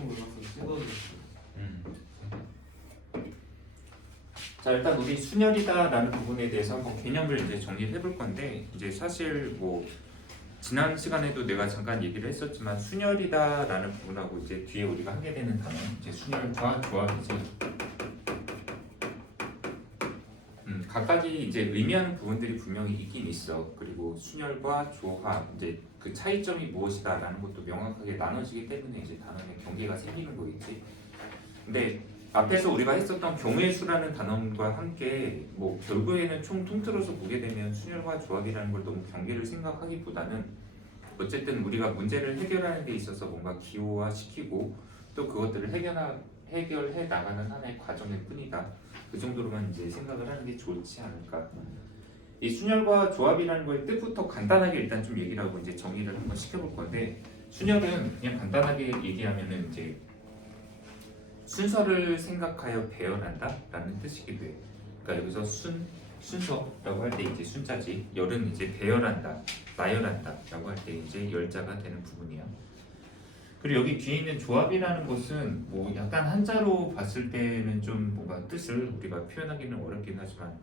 몰라서 찢어졌어. 자, 일단 우리 순열이다라는 부분에 대해서 한번 개념을 이제 정리를 해볼 건데, 이제 사실 뭐 지난 시간에도 내가 잠깐 얘기를 했었지만 순열이다라는 부분하고 이제 뒤에 우리가 하게 되는 단어 이제 순열과 조합이지. 각각이 이제 의미하는 부분들이 분명히 있긴 있어. 그리고 순열과 조합 이제 그 차이점이 무엇이다라는 것도 명확하게 나눠지기 때문에 이제 단어의 경계가 생기는 거겠지. 근데 앞에서 우리가 했었던 경우의 수라는 단어과 함께 뭐 결국에는 총 통틀어서 보게 되면 순열과 조합이라는 걸 너무 경계를 생각하기보다는 어쨌든 우리가 문제를 해결하는 데 있어서 뭔가 기호화시키고 또 그것들을 해결해 나가는 하나의 과정일 뿐이다. 그 정도로만 이제 생각을 하는 게 좋지 않을까. 이 순열과 조합이라는 거의 뜻부터 간단하게 일단 좀 얘기를 하고 이제 정의를 한번 시켜볼 건데, 순열은 그냥 간단하게 얘기하면은 이제 순서를 생각하여 배열한다 라는 뜻이기도 해. 그러니까 여기서 순서라고 할 때 이제 순자지, 열은 이제 배열한다, 나열한다 라고 할 때 이제 열자가 되는 부분이야. 그리고 여기 뒤에 있는 조합이라는 것은 뭐 약간 한자로 봤을 때는 좀 뭔가 뜻을 우리가 표현하기는 어렵긴 하지만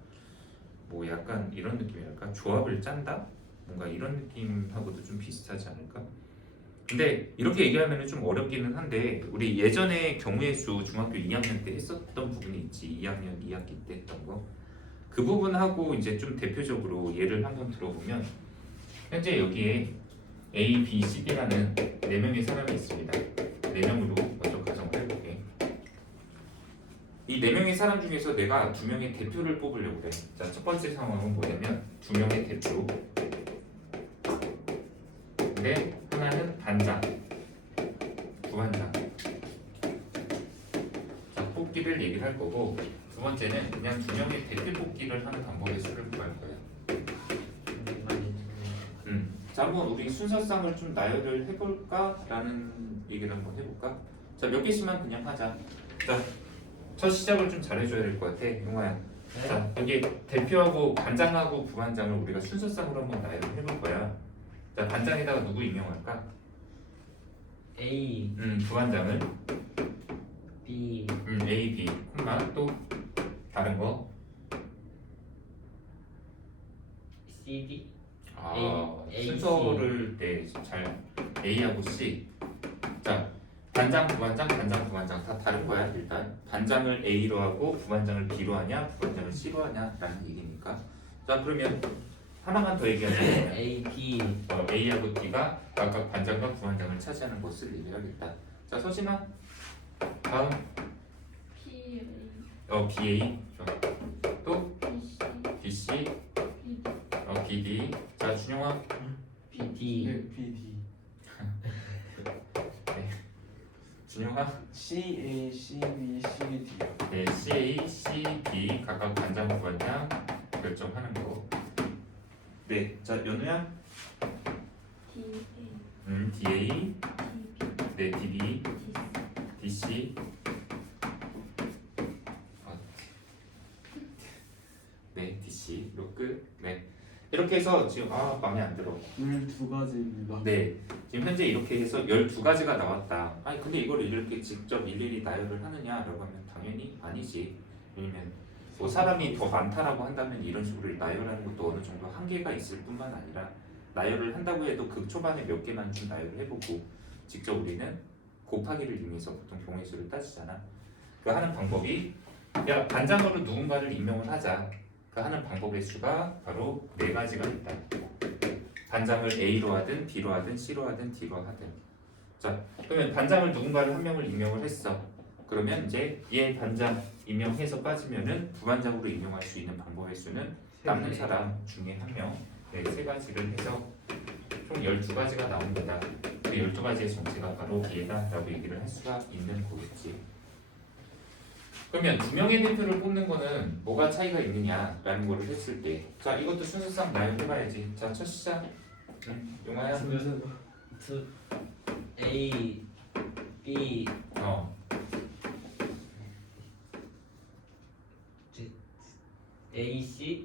뭐 약간 이런 느낌이랄까? 조합을 짠다? 뭔가 이런 느낌하고도 좀 비슷하지 않을까? 근데 이렇게 얘기하면 좀 어렵기는 한데, 우리 예전에 경우의 수 중학교 2학년 때 했었던 부분이 있지. 2학년 2학기 때 했던 거. 그 부분하고 이제 좀 대표적으로 예를 한번 들어보면, 현재 여기에 A, B, C, D라는 4명의 사람이 있습니다. 4명으로 먼저 가정을 해볼게. 이 4명의 사람 중에서 내가 2명의 대표를 뽑으려고 해. 자, 첫 번째 상황은 뭐냐면 2명의 대표. 근데 하나는 반장, 부반장. 자, 뽑기를 얘기를 할 거고, 두 번째는 그냥 2명의 대표 뽑기를 하는 방법의 수를 구할 거야. 자, 한번 우리 순서상을 좀 나열을 해볼까라는 얘기를 한번 해볼까? 자, 몇 개씩만 그냥 하자. 자, 첫 시작을 좀 잘해줘야 될 것 같아, 용화야. 네? 자, 여기 대표하고 반장하고 부반장을 우리가 순서상으로 한번 나열을 해볼 거야. 자, 반장에다가 누구 임명할까? A, 부반장을 B, A, B, 콤마 또 다른 거. C, D, A, 순서를 잘 A하고 C. 자, 반장, 부반장, 반장, 부반장 다 다른 거야. 일단 반장을 A로 하고 부반장을 B로 하냐, 부반장을 C로 하냐라는 얘기니까. 자, 그러면 하나만 더 얘기하자면 A, B, A하고 D가 각각 반장과 부반장을 차지하는 것을 얘기하겠다. 자, 서진아, 다음 P, BA, 좋아. 또 B, C, BC, B, BD. 자, 준영아, B, D, BD 준영아, CA, CB, CD요. 네, CA, CB 각각 반장, 부반장 결정하는 거. 네, 자, 연우야, D, A, DA, D, 네, DB, B, DC. 네, DC, 로크. 네, 이렇게 해서 지금 마음에 안 들어. 12가지입니다. 네, 지금 현재 이렇게 해서 12가지가 나왔다. 아니 근데 이걸 이렇게 직접 일일이 나열을 하느냐라고 하면 당연히 아니지. 왜냐면 뭐 사람이 더 많다라고 한다면 이런 식으로 나열하는 것도 어느 정도 한계가 있을 뿐만 아니라, 나열을 한다고 해도 그 초반에 몇 개만 좀 나열을 해보고 직접 우리는 곱하기를 이용해서 보통 경우의 수를 따지잖아. 그 하는 방법이, 야, 반장으로 누군가를 임명을 하자. 그 하는 방법의 수가 바로 4가지가 있다. 반장을 A로 하든 B로 하든 C로 하든 D로 하든. 자, 그러면 반장을 누군가를 한 명을 임명을 했어. 그러면 이제 얘 반장 임명해서 빠지면은 부반장으로 임명할 수 있는 방법의 수는 남는 사람 중에 한 명, 네, 3가지를 해서 총 12가지가 나옵니다. 그 12가지의 정체가 바로 얘다라고 얘기를 할 수가 있는 거겠지. 그러면 2명의 대표를 뽑는 거는 뭐가 차이가 있느냐라는 거를 했을 때, 자, 이것도 순서상 나열해봐야지. 자, 첫 시작. 용화야. A, B, A, C,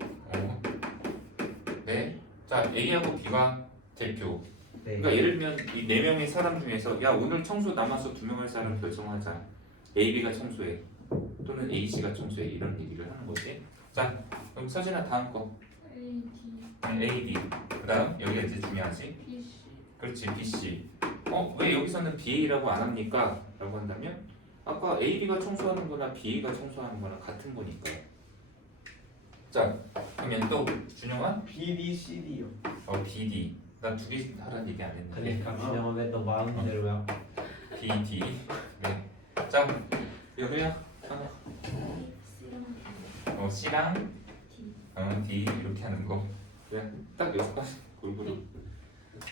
네. 자, A하고 B가 대표. 네. 그러니까 예를 들면 이 4명의 사람 중에서 야 오늘 청소 남아서 2명 할 사람 결정하자. A, B가 청소해 또는 A, C가 청소해 이런 얘기를 하는 거지. 자 그럼 서진아 다음 거 A, D, A, B 그 다음 여기가 이제 중요하지. B, C. 그렇지 B, C. 왜 여기서는 BA라고 안 합니까? 라고 한다면 아까 A, B가 청소하는 거나 BA가 청소하는 거나 같은 거니까. 자 그러면 또 준영아 B, D, C, D요. B, D 난 2개 하라는 얘기 안 했는데 그러니까 준영아 왜너 마음대로야? B, D 네. 자 여기야 하나 C랑 C랑 D. D 이렇게 하는 거 그냥 딱 6가지 골고루.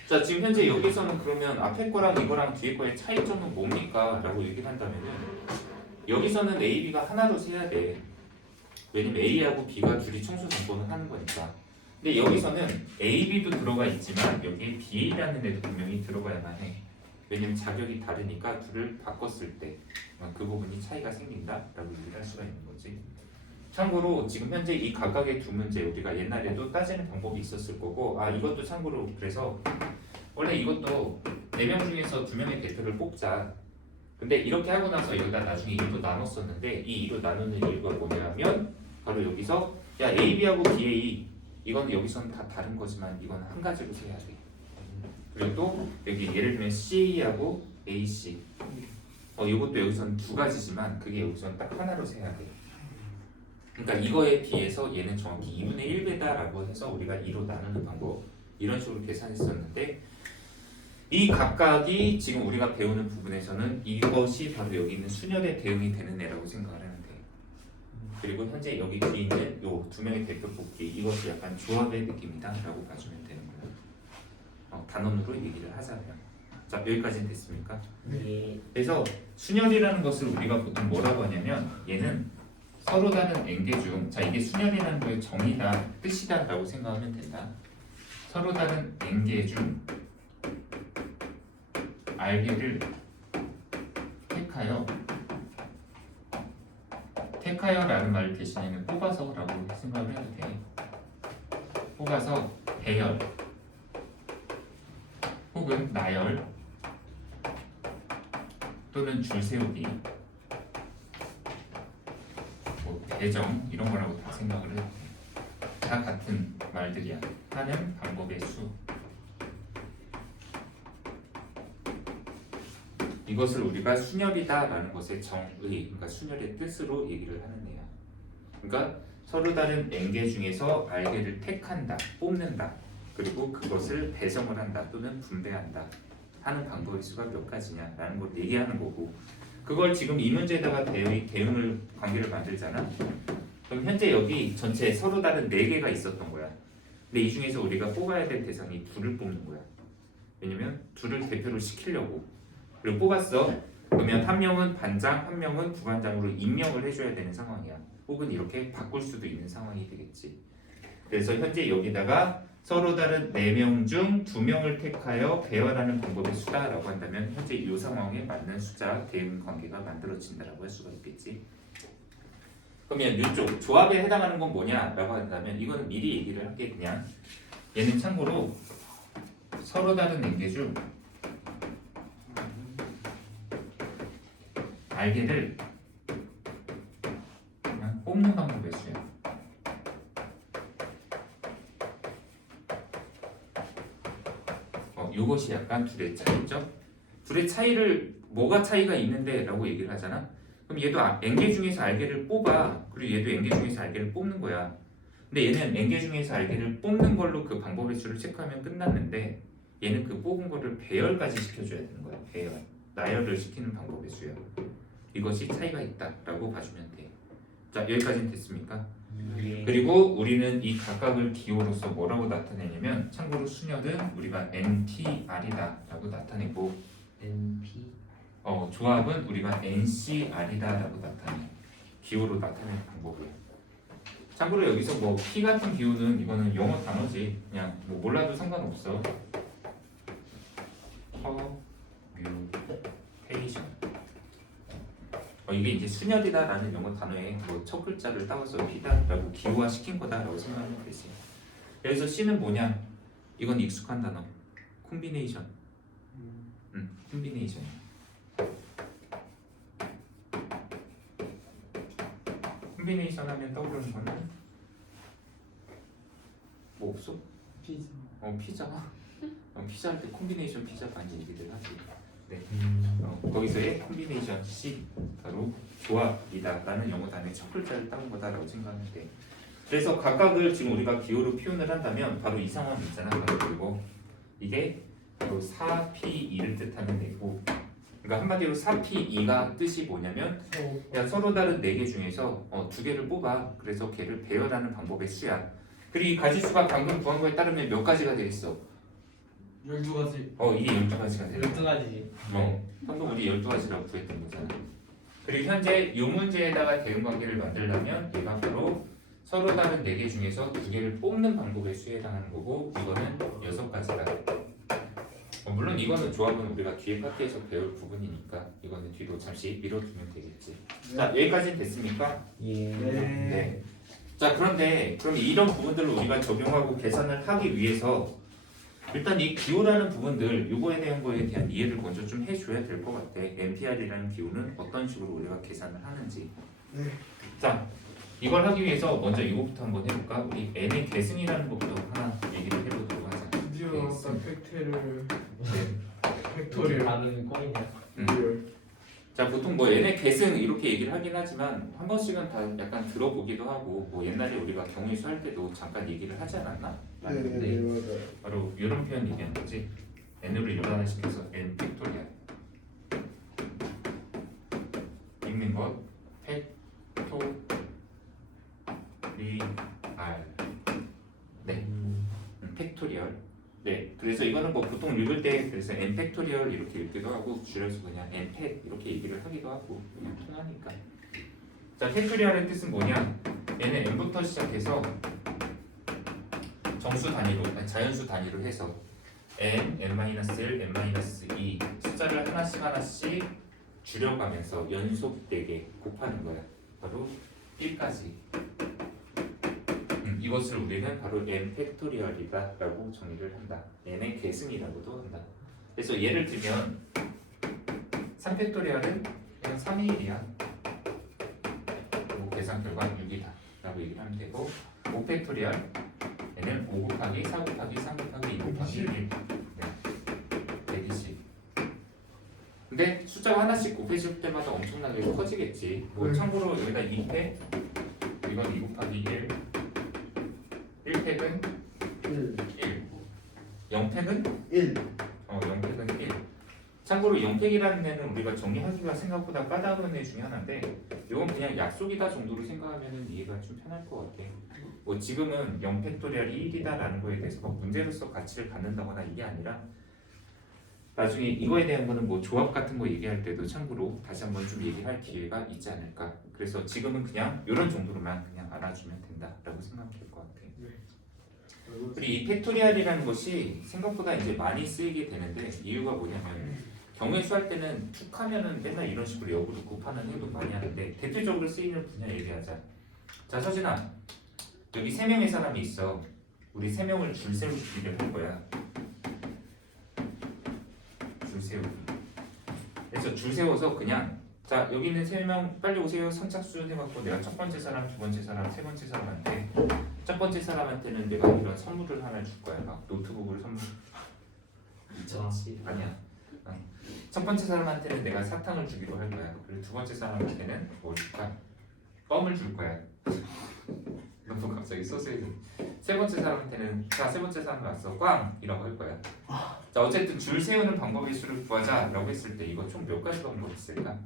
자 지금 현재 여기서는 그러면 앞에 거랑 이거랑 뒤에 거의 차이점은 뭡니까? 라고 얘기를 한다면은 여기서는 A, B가 하나로 세야 돼. 왜냐면 A하고 B가 둘이 청소 정보는 하는 거니까. 근데 여기서는 A, B도 들어가 있지만 여기에 B라는 애도 분명히 들어가야만 해. 왜냐면 자격이 다르니까 둘을 바꿨을 때 그 부분이 차이가 생긴다라고 얘기를 할 수가 있는 거지. 참고로 지금 현재 이 각각의 두 문제 우리가 옛날에도 따지는 방법이 있었을 거고 이것도 참고로 그래서 원래 이것도 4명 중에서 2명의 대표를 뽑자. 근데 이렇게 하고 나서 여기다 나중에 2로 나눴었는데 이 2로 나누는 이유가 뭐냐면 바로 여기서 야 A, B하고 BA 이건 여기서는 다 다른 거지만 이건 한 가지로 세야 돼. 그리고 또 여기 예를 들면 C하고 AC 이것도 여기서는 2가지지만 그게 여기서는 딱 하나로 세야 돼. 그러니까 이거에 비해서 얘는 정확히 2분의 1배다라고 해서 우리가 2로 나누는 방법 이런 식으로 계산했었는데 이 각각이 지금 우리가 배우는 부분에서는 이것이 바로 여기 있는 순열에 대응이 되는 애라고 생각을 하면 돼. 그리고 현재 여기 뒤에 있는 요 2명의 대표 뽑기 이것이 약간 조합의 느낌이다라고 봐주면 되는 거야. 단원으로 얘기를 하자면 자 여기까지는 됐습니까? 네. 그래서 순열이라는 것을 우리가 보통 뭐라고 하냐면 얘는 서로 다른 앵계 중 자 이게 순열이라는 거의 정의다 뜻이다 라고 생각하면 된다. 서로 다른 앵계 중 알게를 택하여라는 말 대신에는 뽑아서라고 생각을 해도 돼. 뽑아서 배열 혹은 나열 또는 줄 세우기 배정 이런 거라고 다 생각을 해도 돼. 다 같은 말들이야. 하는 방법의 수. 이것을 우리가 순열이다라는 것의 정의, 그러니까 순열의 뜻으로 얘기를 하는 애야. 그러니까 서로 다른 앵계 중에서 알게를 택한다, 뽑는다. 그리고 그것을 배정을 한다 또는 분배한다 하는 방법의 수가 몇 가지냐라는 걸 얘기하는 거고 그걸 지금 이 문제에다가 대응을 관계를 만들잖아. 그럼 현재 여기 전체 서로 다른 4개가 있었던 거야. 근데 이 중에서 우리가 뽑아야 될 대상이 2를 뽑는 거야. 왜냐면 2를 대표로 시키려고. 그리고 뽑았어. 그러면 한 명은 반장, 한 명은 부반장으로 임명을 해줘야 되는 상황이야. 혹은 이렇게 바꿀 수도 있는 상황이 되겠지. 그래서 현재 여기다가 서로 다른 4명 중 2명을 택하여 배열하는 방법의 수다라고 한다면 현재 이 상황에 맞는 숫자 대응 관계가 만들어진다라고 할 수가 있겠지. 그러면 이쪽 조합에 해당하는 건 뭐냐라고 한다면 이거는 미리 얘기를 할게. 그냥 얘는 참고로 서로 다른 앵계 중 알게를 그냥 뽑는 방법의 수야. 이것이 약간 둘의 차이죠. 둘의 차이를 뭐가 차이가 있는데 라고 얘기를 하잖아. 그럼 얘도 앵계 중에서 알게를 뽑아. 그리고 얘도 앵계 중에서 알게를 뽑는 거야. 근데 얘는 앵계 중에서 알게를 뽑는 걸로 그 방법의 수를 체크하면 끝났는데 얘는 그 뽑은 거를 배열까지 시켜줘야 되는 거야. 배열. 나열을 시키는 방법의 수야. 이것이 차이가 있다라고 봐주면 돼. 자 여기까지는 됐습니까? 네. 그리고 우리는 이 각각을 기호로서 뭐라고 나타내냐면 참고로 수열은 우리가 NTR이다 라고 나타내고 NP 조합은 우리가 NCR이다 라고 나타내. 기호로 나타내는 방법이야. 참고로 여기서 뭐 P 같은 기호는 이거는 영어 단어지. 그냥 뭐 몰라도 상관없어. 퍼뮤테이션 이게 이제 순열이다라는 영어 단어의 뭐 첫 글자를 따와서 P다라고 기호화 시킨 거다라고 생각하면 되지. 그래서 C는 뭐냐? 이건 익숙한 단어. 콤비네이션. 콤비네이션. 콤비네이션 하면 떠오르는 거는 뭐 없어? 피자. 피자. 피자 할 때 콤비네이션 피자 많이 얘기들 하지. 네. 거기서의 콤비네이션 C 바로 조합이다라는 영어 단어의 첫 글자를 따온 거다라고 생각하면 돼. 그래서 각각을 지금 우리가 기호로 표현을 한다면 바로 이 상황 있잖아. 그리고 이게 바로 4P2를 뜻하는 애고, 그러니까 한마디로 4P2가 뜻이 뭐냐면 야, 서로 다른 4개 중에서 2개를 뽑아. 그래서 걔를 배열하는 방법의 수야. 그리고 이 가지수가 방금 구한 거에 따르면 몇 가지가 되겠어? 12가지. 이게 12가지가 돼. 12가지지. 방금 우리 12가지라고 구했던 거잖아. 그리고 현재 이 문제에다가 대응 관계를 만들려면 얘가 바로 서로 다른 4개 중에서 2개를 뽑는 방법에 수에 해당하는 거고, 이거는 6가지다. 물론 이거는 조합은 우리가 뒤에 파트에서 배울 부분이니까 이거는 뒤로 잠시 미뤄두면 되겠지. 자, 여기까지는 됐습니까? 예. 네. 자, 그런데 그럼 이런 부분들을 우리가 적용하고 계산을 하기 위해서 일단 이 기호라는 부분들, 요거에 대한 거에 대한 이해를 먼저 좀 해줘야 될 것 같아. NPR이라는 기호는 어떤 식으로 우리가 계산을 하는지. 네. 자, 이걸 하기 위해서 먼저 이거부터 한번 해볼까? 우리 n의 계승이라는 것부터 하나 얘기를 해보도록 하자. 드디어 나왔다. 팩트를. 네. 팩토리얼. 다른 코인이야. 자, 보통 뭐 n의 계승 이렇게 얘기를 하긴 하지만 한 번씩은 다 약간 들어보기도 하고, 뭐 옛날에 우리가 경위수 할 때도 잠깐 얘기를 하지 않았나? 네네네, 맞아요. 바로 이런 표현 얘기하는 거지. n으로 일반화시켜서 n 팩토리얼 읽는 것 팩토리알. 네, 팩토리얼. 네, 그래서 이거는 뭐 보통 읽을 때 그래서 n 팩토리얼 이렇게 읽기도 하고, 줄여서 그냥 n 팩 이렇게 얘기를 하기도 하고, 그냥 통하니까. 자, 팩토리얼의 뜻은 뭐냐? 얘는 n부터 시작해서 정수 단위로, 아니, 자연수 단위로 해서 n, n-1, n-2 숫자를 하나씩 줄여가면서 연속되게 곱하는 거야. 바로 1까지. 이것을 우리는 바로 n 팩토리얼이다 라고 정의를 한다. n의 계승이라고도 한다. 그래서 예를 들면 3 팩토리얼은 그냥 3의 1이야. 계산 결과 6이다 라고 얘기를 하면 되고, 5 팩토리얼 얘는 5 곱하기 4 곱하기 3 곱하기 2 곱하기 1. 네. 120. 근데 숫자가 하나씩 곱해질 때마다 엄청나게 커지겠지. 뭐 참고로 여기다 2팩, 이건 2 곱하기 1, 1팩은 1, 0팩은 1. 0팩은 1. 참고로 0팩이라는 애는 우리가 정리하기가 생각보다 까다로운 애 중에 하나인데, 이건 그냥 약속이다 정도로 생각하면 이해가 좀 편할 것 같아. 뭐 지금은 0팩토리얼이 1이다라는 거에 대해서 뭐 문제로서 가치를 갖는다거나 이게 아니라, 나중에 이거에 대한 거는 뭐 조합 같은 거 얘기할 때도 참고로 다시 한번 좀 얘기할 기회가 있지 않을까. 그래서 지금은 그냥 이런 정도로만 그냥 알아주면 된다라고 생각하면 될 것 같아. 그리고 이 팩토리얼이라는 것이 생각보다 이제 많이 쓰이게 되는데, 이유가 뭐냐면 경우의 수할 때는 툭 하면은 맨날 이런 식으로 역으로 곱하는 행동 많이 하는데, 대표적으로 쓰이는 분야 얘기하자. 자, 서진아, 여기 3명의 사람이 있어. 우리 3명을 줄 세우기를 할 거야. 줄 세우기. 그래서 줄 세워서 그냥, 자, 여기 있는 3명 빨리 오세요 선착순 해갖고 내가 첫 번째 사람, 두 번째 사람, 세 번째 사람한테, 첫 번째 사람한테는 내가 이런 선물을 하나 줄 거야. 막 노트북을 선물. 미쳤지? 아니야. 첫 번째 사람한테는 내가 사탕을 주기로 할 거야. 그리고 두 번째 사람한테는 뭘 줄까? 껌을 줄 거야. 너무 갑자기 소스에. 세 번째 사람한테는, 자, 세 번째 사람 왔어, 꽝! 이라고 할 거야. 자, 어쨌든 줄 세우는 방법의 수를 구하자라고 했을 때 이거 총 몇 가지 방법이 있을까?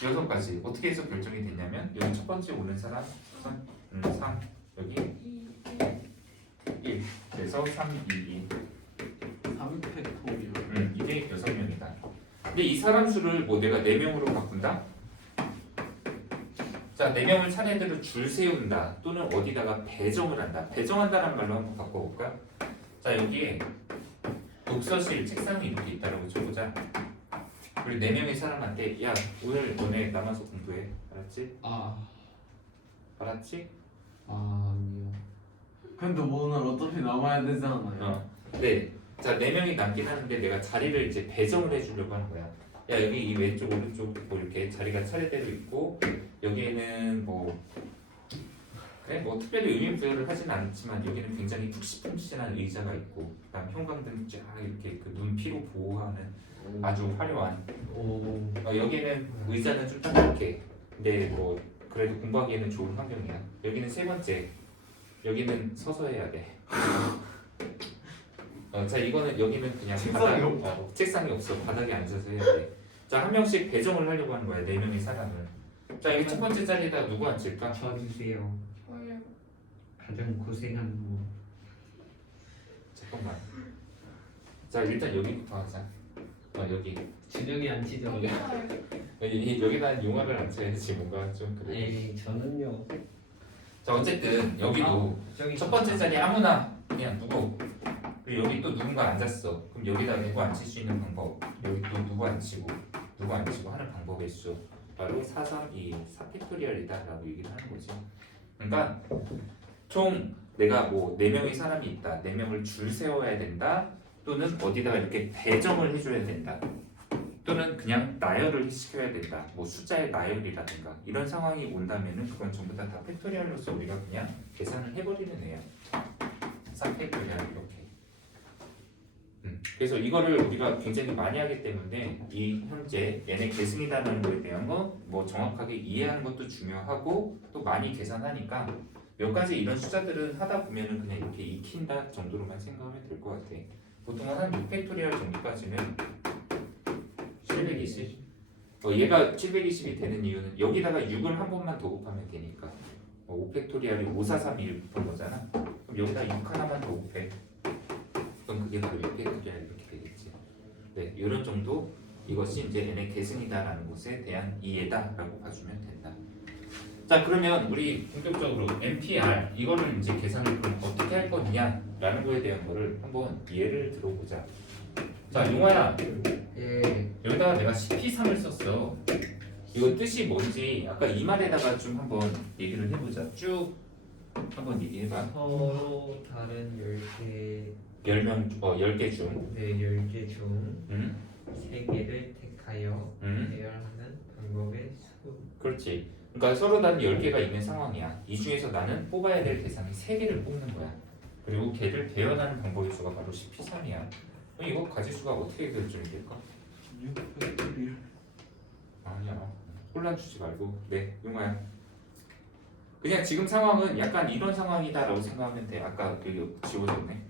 6가지. 어떻게 해서 결정이 됐냐면, 여기 첫 번째 오는 사람 3, 여기 1. 그래서 3, 2, 2. 3 팩토리얼. 이게 6명이다. 근데 이 사람 수를 뭐 내가 4명으로 바꾼다? 자, 4명을 차례대로 줄 세운다, 또는 어디다가 배정을 한다. 배정한다라는 말로 한번 바꿔볼까? 자, 여기에 독서실 책상이 이렇게 있다라고 쳐보자. 그리고 4명의 사람한테, 야, 오늘 너네 남아서 공부해. 알았지? 알았지? 아니요. 근데 뭐 오늘 어차피 남아야 되잖아요. 네. 자, 4명이 남긴 하는데 내가 자리를 이제 배정을 해주려고 하는 거야. 야, 여기 이 왼쪽 오른쪽 뭐 이렇게 자리가 차례대로 있고 여기에는 뭐 그래 뭐 특별히 의미 부여를 하진 않지만 여기는 굉장히 푹신푹신한 의자가 있고 그다음 형광등 쫙 이렇게 그 눈 피로 보호하는 아주 화려한 오. 여기는 의자는 좀 딱딱해. 근데 뭐 그래도 공부하기에는 좋은 환경이야. 여기는 세 번째. 여기는 서서 해야 돼. 자 이거는 여기는 그냥 책상이 책상이 없어. 바닥에 앉아서 해야 돼. 자 한 명씩 배정을 하려고 하는 거야. 4명의 사람을. 자 여기 첫 번째 자리에다 누구 앉힐까? 쳐주세요. 저요. 가장 고생한 분. 잠깐만. 자 일단 여기부터 하자. 여기. 준영이 안 치죠? 여기다요. 여기다 용화를 앉혀야지 뭔가 좀 그래. 에이 저는요. 자 어쨌든 여기도 저기 첫 번째 자리 아무나 그냥 누구. 그리고 여기 또 누군가 앉았어. 그럼 여기다 누구 앉힐 수 있는 방법. 여기 또 누구 앉히고 하는 방법의 수. 바로 4, 3, 2, 4팩토리얼이다라고 얘기를 하는 거지. 그러니까 총 내가 뭐 4명의 사람이 있다. 4명을 줄 세워야 된다. 또는 어디다가 이렇게 배정을 해줘야 된다. 또는 그냥 나열을 시켜야 된다. 뭐 숫자의 나열이라든가 이런 상황이 온다면은 그건 전부 다 팩토리얼로서 우리가 그냥 계산을 해버리는 애야. 3팩토리얼 이렇게. 그래서 이거를 우리가 굉장히 많이 하기 때문에 이 현재 n의 계승이다라는 거에 대한 거 뭐 정확하게 이해하는 것도 중요하고 또 많이 계산하니까 몇 가지 이런 숫자들은 하다 보면은 그냥 이렇게 익힌다 정도로만 생각하면 될 것 같아. 보통은 한 6팩토리얼 정도까지는 720. 얘가 720이 되는 이유는 여기다가 6을 한 번만 더 곱하면 되니까 5팩토리얼이 543이 곱한 거잖아. 그럼 여기다 6 하나만 더 곱해. 그럼 그게 바로 6팩토리얼 이렇게 되겠지. 네, 이런 정도 이것이 이제 n의 계승이다라는 것에 대한 이해다라고 봐주면 된다. 자, 그러면 우리 본격적으로 NPR 이거를 이제 계산을 그럼 어떻게 할 거냐라는 거에 대한 거를 한번 예를 들어보자. 자, 용화야. 예. 여기다가 내가 CP3을 썼어. 이거 뜻이 뭔지 아까 이 말에다가 좀 한번 얘기를 해보자. 쭉 한번 얘기해봐. 서로 다른 10개 10개 중. 네 10개 중 응? 3개를 택하여 응? 대열하는 방법의 수. 그렇지. 그러니까 서로 다른 10개가 있는 상황이야. 이 중에서 나는 뽑아야 될 대상이 3개를 뽑는 거야. 그리고 걔를 배열하는 방법의 수가 바로 CP3이야. 그럼 이거 가지수가 어떻게 결정이 될까? 6팩토리얼. 아니야. 혼란 주지 말고. 네, 용화야. 그냥 지금 상황은 약간 이런 상황이다라고 생각하면 돼. 아까 여기 지워졌네.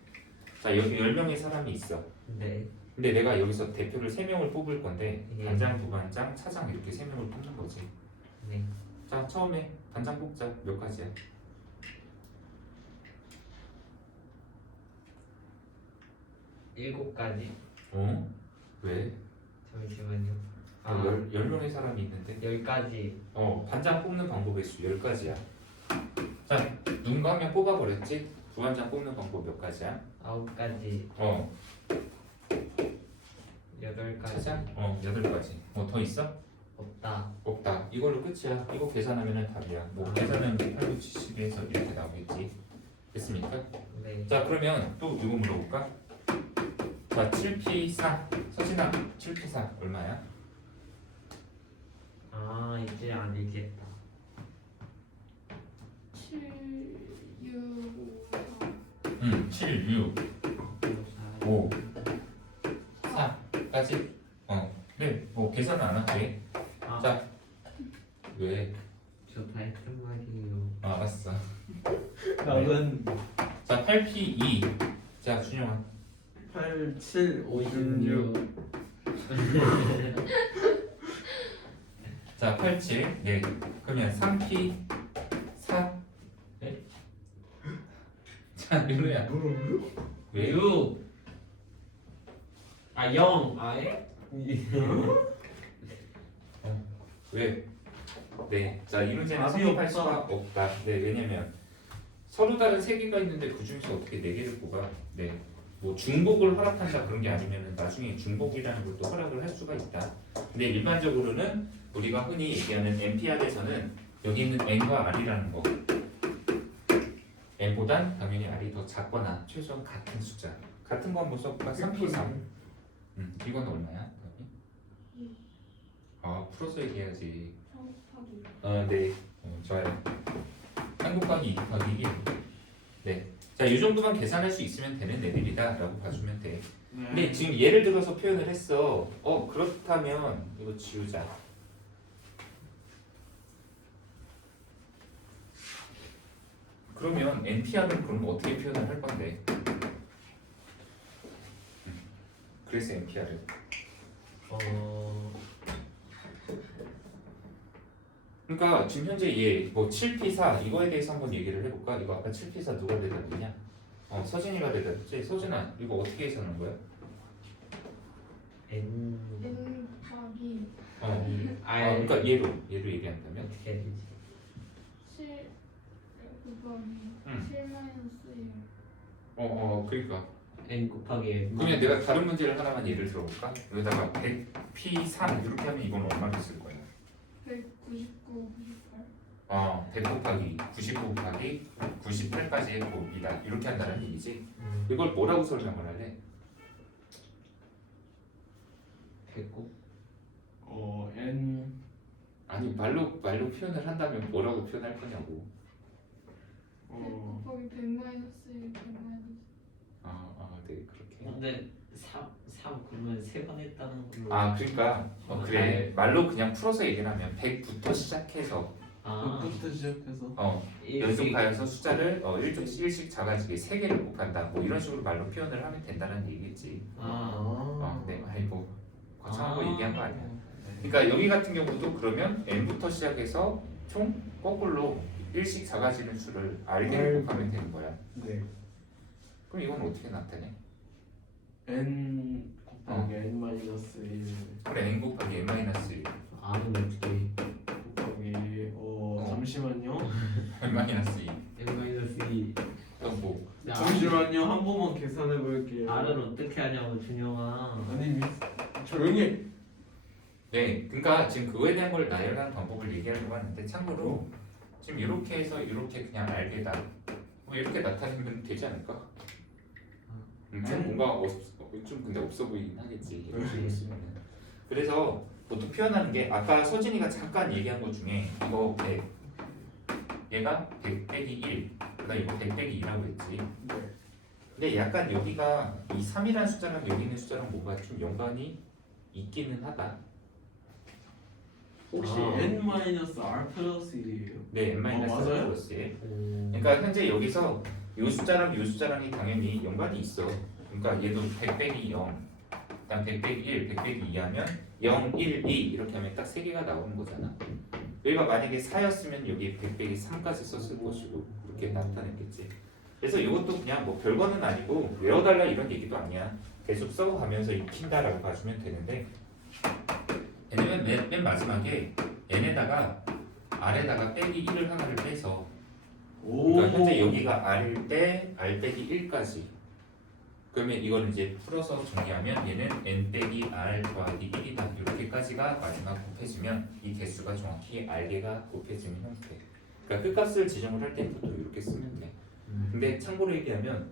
자, 여기 10명의 사람이 있어. 네. 근데 내가 여기서 대표를 3명을 뽑을 건데 예. 반장, 부반장, 차장 이렇게 3명을 뽑는 거지. 네. 자, 처음에 반장 뽑자. 몇 가지야? 7가지. 어? 왜? 잠시만요. 아, 10명의 사람이 있는데 10가지. 반장 뽑는 방법의 수 10가지야. 자, 누군가 한 명 뽑아버렸지? 부반장 뽑는 방법 몇 가지야? 9가지. 8가지. 차장? 8가지. 뭐 더 있어? 없다. 없다. 이걸로 끝이야. 이거 계산하면 답이야. 뭐 계산은 870에서 이렇게 나오겠지. 됐습니까? 네. 자, 그러면 또 이거 물어볼까? 자, 7P4. 서진아, 7P4 얼마야? 아 이제 안 읽겠다. 7, 6, 7, 6, 5, 4까지? 네, 뭐 계산은 안 할게. 아, 자, 왜? 저 다 했단 말이에요. 알았어. 답은 자, 8P2. 자, 준영아. 8, 7, 5, 6. 자, 8, 7. 네. 그러면 3P4. 네? 자, 윤우야. 뭐라고요? 왜? 6. 아 0. 아예? 왜? 네. 자, 이 문제는 답이 성립할 없다. 수가 없다. 네, 왜냐면 서로 다른 3개가 있는데 그 중에서 어떻게 4개를 뽑아? 네. 뭐 중복을 허락한다 그런 게 아니면은 나중에 중복이라는 것도 허락을 할 수가 있다. 근데 일반적으로는 우리가 흔히 얘기하는 NPR에서는 여기 있는 n과 r이라는 거 n보단 당연히 r이 더 작거나 최소한 같은 숫자 같은 거 한번 써볼까? 3P3 이건 얼마야? 아 풀어서 얘기해야지. 3 곱하기 네 좋아요. 3 곱하기 2 곱하기 1 네. 자, 이 정도만 계산할 수 있으면 되는 애들이다 라고 봐주면 돼. 근데 지금 예를 들어서 표현을 했어. 그렇다면 이거 지우자. 그러면 NPR은 그럼 어떻게 표현을 할 건데? 그래서 NPR은 그러니까 지금 현재 얘뭐 7P4 이거에 대해서 한번 얘기를 해볼까? 이거 아까 7P4 누가 대답했냐? 서진이가 대답했지? 서진아 이거 어떻게 해석하는 거야? N N 곱하기 그러니까 얘로 얘기한다면 어떻게 해야 되지? 7 곱하기 7 마이너스 1 그러니까 N 곱하기 N 그냥 내가 다른 문제를 하나만 예를 들어볼까? 여기다가 100P3 이렇게 하면 이건 얼마를 쓸 거야? 199, 98 100 곱하기 99 곱하기 98까지의 곱이다 이렇게 한다는 얘기지. 이걸 뭐라고 설명을 할래? 배꼽 N 아니 말로 표현을 한다면 뭐라고 표현할 거냐고. 100 곱하기 100 마이너스 1 100 마이너스 네 그렇게. 근데 3 그러면 3번 했다는 걸로 그러니까 그래 말로 그냥 풀어서 얘기를 하면 100부터 시작해서 부터 시작해서 연속하여서 숫자를 1씩 작아지게 3개를 곱한다 뭐 이런 식으로 말로 표현을 하면 된다는 얘기겠지. 네 아니 뭐 거창한 거 얘기한 거 아니야. 그러니까 여기 같은 경우도 그러면 n부터 시작해서 총 거꾸로 1씩 작아지는 수를 r개를 곱하면 되는 거야. 네. 그럼 이건 어떻게 나타내? N 곱하기 N 마이너스 1 그래 n 곱하기 n-1 R은 어떻게 곱하기 잠시만요. n-2 N-2 뭐 잠시만요. 한 번만 계산해 볼게요. R은 어떻게 하냐고 준영아. 아니 조용히 해. 네, 그러니까 지금 그거에 대한 걸 나열하는 방법을 얘기하려고 하는데 참고로 지금 이렇게 해서 이렇게 그냥 알게다 뭐 이렇게 나타내면 되지 않을까? 좀 뭔가 좀 근데 없어 보이긴 하겠지 이렇게 그렇지. 쓰면은. 그래서 보통 표현하는 게 아까 서진이가 잠깐 얘기한 것 중에 이거 100 얘가 100 빼기 1 그다음 이거 100 빼기 2라고 했지. 네. 근데 약간 여기가 이 3이라는 숫자랑 여기 있는 숫자랑 뭔가 좀 연관이 있기는 하다. 혹시 N 마이너스 R 플러스 1이에요? 네, n-1 맞아요? 플러스에. 그러니까 현재 여기서 이 숫자랑 이 숫자랑이 당연히 연관이 있어. 그러니까 얘도 100 빼기 0, 그다음 100 빼기 1, 100 빼기 2 하면 0, 1, 2 이렇게 하면 딱 3개가 나오는 거잖아. 여기가 만약에 4였으면 여기 100 빼기 3까지 썼을 것이고 그렇게 나타냈겠지. 그래서 이것도 그냥 뭐 별거는 아니고 외워달라 이런 얘기도 아니야. 계속 써가면서 익힌다라고 봐주면 되는데 왜냐면 맨 마지막에 n에다가 r에다가 빼기 1을 하나를 빼서 그러니까 현재 여기가 r일 때 r 빼기 1까지 그러면 이거는 이제 풀어서 정리하면 얘는 n 빼기 r 더하기 1이다 이렇게까지가 마지막 곱해지면 이 개수가 정확히 r개가 곱해지는 형태. 그러니까 끝값을 지정을 할 때는 보통 이렇게 쓰면 돼. 근데 참고로 얘기하면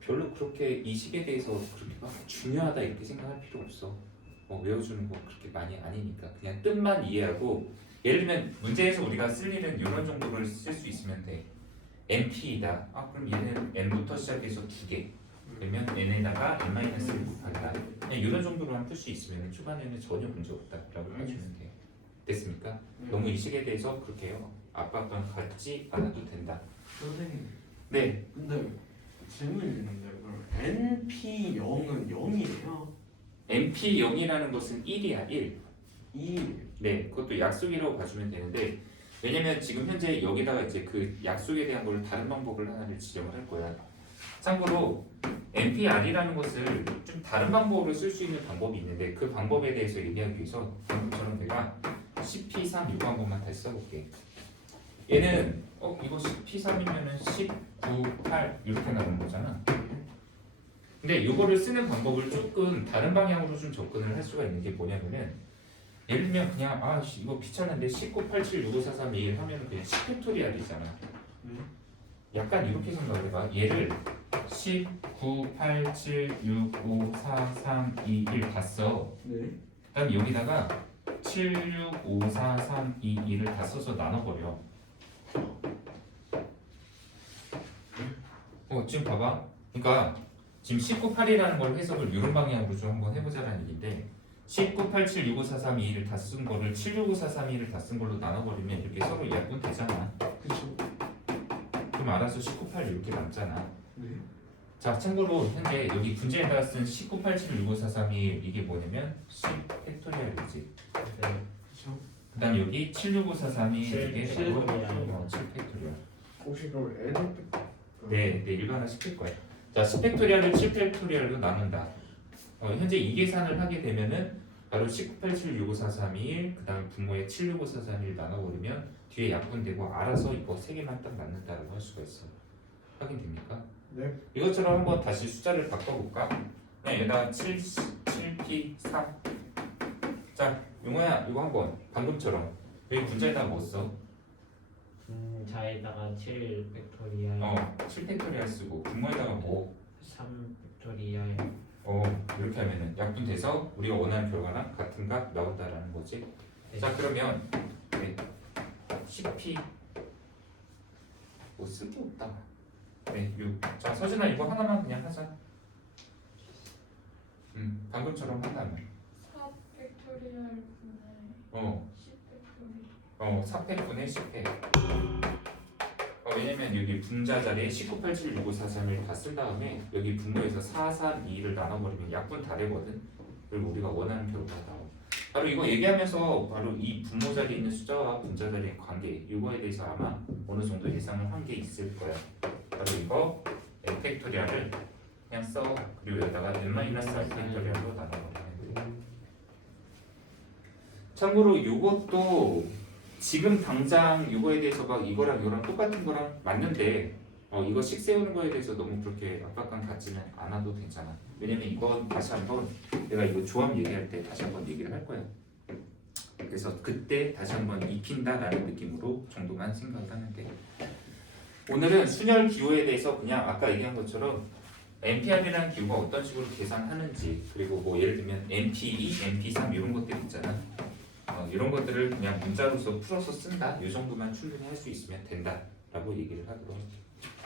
별로 그렇게 이 식에 대해서 그렇게 막 중요하다 이렇게 생각할 필요 없어. 외워주는 거 그렇게 많이 아니니까 그냥 뜻만 이해하고 예를 들면 문제에서 우리가 쓸 일은 이런 정도를 쓸 수 있으면 돼. np이다. 그럼 얘는 n부터 시작해서 2개 그러면 n에다가 n-1 곱한다. 그냥 이런 정도로만 풀 수 있으면 초반에는 전혀 문제 없다라고 봐주면 돼. 됐습니까? 너무 이 식에 대해서 그렇게 압박감 갖지 않아도 된다. 선생님. 네. 근데 질문이 있는데 그럼 NP0은 0이에요? np0이라는 것은 1이야 1. 2. 네, 그것도 약속이라고 봐주면 되는데 왜냐면 지금 현재 여기다가 이제 그 약속에 대한 걸 다른 방법을 하나를 지정을 할 거야. 참고로 NPR이라는 것을 좀 다른 방법으로 쓸 수 있는 방법이 있는데 그 방법에 대해서 얘기하기 위해서 방금처럼 내가 CP3 이거 한 번만 다시 써볼게. 얘는 이거 CP3이면은 19, 8 이렇게 나오는 거잖아. 근데 이거를 쓰는 방법을 조금 다른 방향으로 좀 접근을 할 수가 있는 게 뭐냐면은 예를 들면 그냥 이거 귀찮은데 19, 87, 65, 43, 21 하면은 그냥 10팩토리얼이잖아. 약간 이렇게 생각을 해봐. 얘를 10, 9, 8, 7, 6, 5, 4, 3, 2, 1 다 써. 네. 그다음 여기다가 7, 6, 5, 4, 3, 2, 1을 다 써서 나눠버려. 지금 봐봐. 그러니까 지금 19, 8이라는 걸 해석을 이런 방향으로 좀 한번 해보자는 얘기인데 19, 8, 7, 6, 5, 4, 3, 2, 1을 다 쓴 거를 7, 6, 5, 4, 3, 2, 1을 다 쓴 걸로 나눠버리면 이렇게 서로 약분 되잖아. 그쵸. 그럼 알아서 19, 8 이렇게 남잖아. 네. 자, 참고로 현재 여기 문제에다가 쓴 19, 8, 7, 6, 5, 4, 3, 2, 1 이게 뭐냐면 10 팩토리얼이지. 네. 그쵸. 그 다음 여기 7, 6, 5, 4, 3, 2 이게 칠 바로 팩토리얼. 7 팩토리얼. 혹시 그럼 N 네, 이거 하나 시킬 거야. 자, 10 팩토리얼을 7 팩토리얼로 나눈다. 현재 이 계산을 하게 되면은 바로 19, 8, 7, 6, 5, 4, 3, 2, 1 그 다음 분모에 7, 6, 5, 4, 3, 2, 1 나눠버리면 뒤에 약분되고 알아서 이거 3개만 딱 맞는다라고 할 수가 있어. 확인됩니까? 네. 이것처럼 한번 다시 숫자를 바꿔볼까? 네, 여기다 7P 3. 자, 용호야 이거 한번 방금처럼 여기 문자에다 뭐 써? 자에다가 7 팩토리얼 7 팩토리얼 쓰고 분모에다가 뭐 3 팩토리얼 이렇게 하면은 약분돼서 우리가 원하는 결과랑 같은 값 나온다라는 거지. 네. 자, 그러면 네, 10P 뭐 쓸 게 없다. 네, 6. 자, 서진아 이거 하나만 그냥 하자. 방금처럼 한다면 4 팩토리얼 분의 어 10 팩토리얼 4팩분의 10팩. 왜냐면 여기 분자 자리에 19, 8, 7, 6, 5, 4, 3, 1 다 쓴 다음에 여기 분모에서 4, 3, 2를 나눠버리면 약분 다 되거든. 그리고 우리가 원하는 결과가 나와. 바로 이거 얘기하면서 바로 이 분모 자리에 있는 숫자와 분자 자리의 관계 이거에 대해서 아마 어느 정도 예상을 한 게 있을 거야. 바로 이거 n 팩토리얼을 그냥 써. 그리고 여기다가 n 마이너스 r 팩토리얼로 나눠버리면 돼. 참고로 이것도 지금 당장 이거에 대해서 막 이거랑 이거랑 똑같은 거랑 맞는데 이거 식 세우는 거에 대해서 너무 그렇게 압박감 갖지는 않아도 괜찮아. 왜냐면 이건 다시 한번 내가 이거 조합 얘기할 때 다시 한번 얘기를 할 거야. 그래서 그때 다시 한번 익힌다라는 느낌으로 정도만 생각을 하면 돼. 오늘은 순열 기호에 대해서 그냥 아까 얘기한 것처럼 NPR이라는 기호가 어떤 식으로 계산하는지 그리고 뭐 예를 들면 NP2, NP3 이런 것들 있잖아. 이런 것들을 그냥 문자로서 풀어서 쓴다. 이 정도만 충분히 할 수 있으면 된다라고 얘기를 하도록 할게요.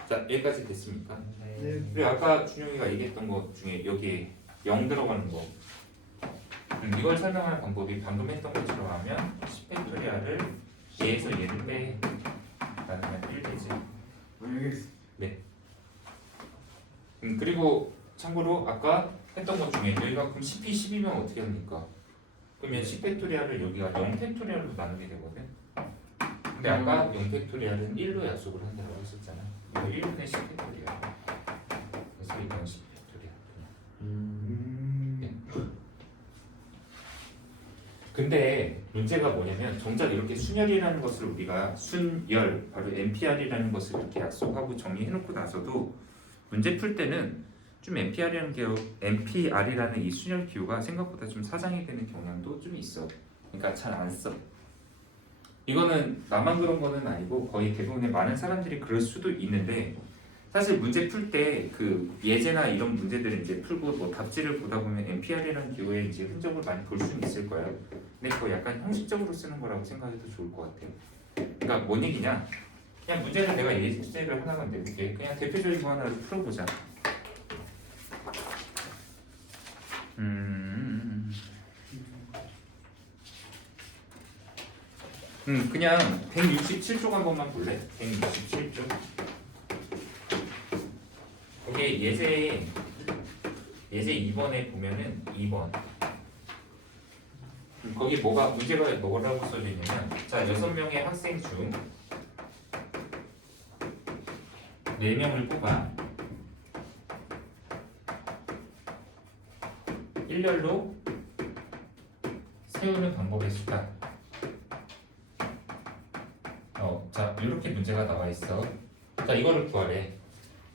자, 여기까지 됐습니까? 네. 그리고 아까 준영이가 얘기했던 것 중에 여기 0 들어가는 거 이걸 설명하는 방법이 방금 했던 것처럼 하면 10팩토리얼을 얘에서 얘를 빼 나누면 1 되지. 알겠습니다. 그리고 참고로 아까 했던 것 중에 여기가 그럼 10P 10이면 어떻게 합니까? 그러면 10팩토리얼을 여기가 0팩토리얼로 나누게 되거든. 근데 아까 0팩토리얼은 1로 약속을 한다고 했었잖아. 이거 1분의 10팩토리얼. 그래서 이건 10팩토리얼 그냥. 근데 문제가 뭐냐면 정작 이렇게 순열이라는 것을 우리가 순열 바로 NPR이라는 것을 이렇게 약속하고 정리해놓고 나서도 문제 풀 때는 좀 NPR이라는 이 순열 기호가 생각보다 좀 사장이 되는 경향도 좀 있어. 그러니까 잘 안 써. 이거는 나만 그런 거는 아니고 거의 대부분의 많은 사람들이 그럴 수도 있는데 사실 문제 풀 때 그 예제나 이런 문제들을 이제 풀고 뭐 답지를 보다 보면 NPR이라는 기호에 이제 흔적을 많이 볼 수는 있을 거예요. 근데 그거 약간 형식적으로 쓰는 거라고 생각해도 좋을 것 같아요. 그러니까 뭔 얘기냐? 그냥 문제를 내가 예제를 하나만 내볼게. 그냥 대표적인 거 하나를 풀어보자. 그냥 167쪽 한 번만 볼래? 167쪽. 거기에 예제 2번에 보면은 2번. 거기 뭐가 문제가 뭐라고 써져 있냐면 자 6명의 학생 중 4명을 뽑아 일렬로 세우는 방법의 수다. 자 이렇게 문제가 나와 있어. 자 이거를 구하래.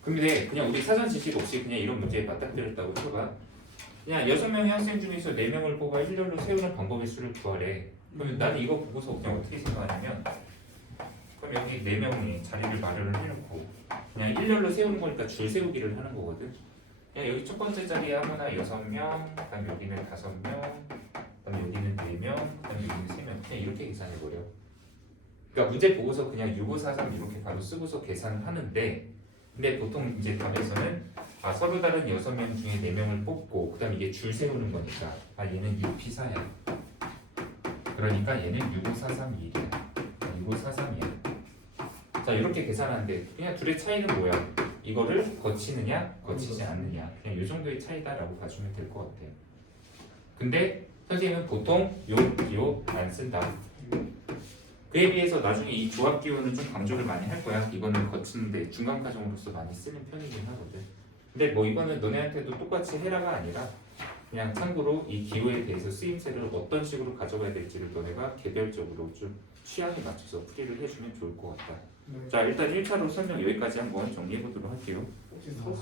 근데 그냥 우리 사전 지식 없이 그냥 이런 문제에 맞닥뜨렸다고 쳐봐. 그냥 6명의 학생 중에서 4명을 뽑아 일렬로 세우는 방법의 수를 구하래. 그러면 나는 이거 보고서 그냥 어떻게 생각하냐면 그러면 그럼 여기 4명이 자리를 마련을 해놓고 그냥 일렬로 세우는 거니까 줄 세우기를 하는 거거든. 그냥 여기 첫 번째 자리에 아무나 6명, 그다음 여기는 5명, 그다음 여기는 4명, 그다음 여기는 3명. 그냥 이렇게 계산해버려. 그러니까 문제 보고서 그냥 6, 5, 4, 3 이렇게 바로 쓰고서 계산을 하는데, 근데 보통 이제 답에서는 서로 다른 6명 중에 4명을 뽑고 그다음 이게 줄 세우는 거니까 얘는 6P4야. 그러니까 얘는 6, 5, 4, 3, 1이야. 6, 5, 4, 3이야. 자, 이렇게 계산하는데 그냥 둘의 차이는 뭐야? 이거를 거치느냐 거치지 않느냐, 그냥 이 정도의 차이다라고 봐주면 될 것 같아요. 근데 선생님은 보통 요 기호 안 쓴다. 그에 비해서 나중에 이 조합 기호는 좀 강조를 많이 할 거야. 이거는 거치는데 중간 과정으로서 많이 쓰는 편이긴 하거든. 근데 뭐 이거는 너네한테도 똑같이 해라가 아니라 그냥 참고로 이 기호에 대해서 쓰임새를 어떤 식으로 가져가야 될지를 너네가 개별적으로 좀 취향에 맞춰서 풀이를 해주면 좋을 것 같다. 자, 일단 1차로 설명 여기까지 한번 정리해 보도록 할게요. 혹시 서술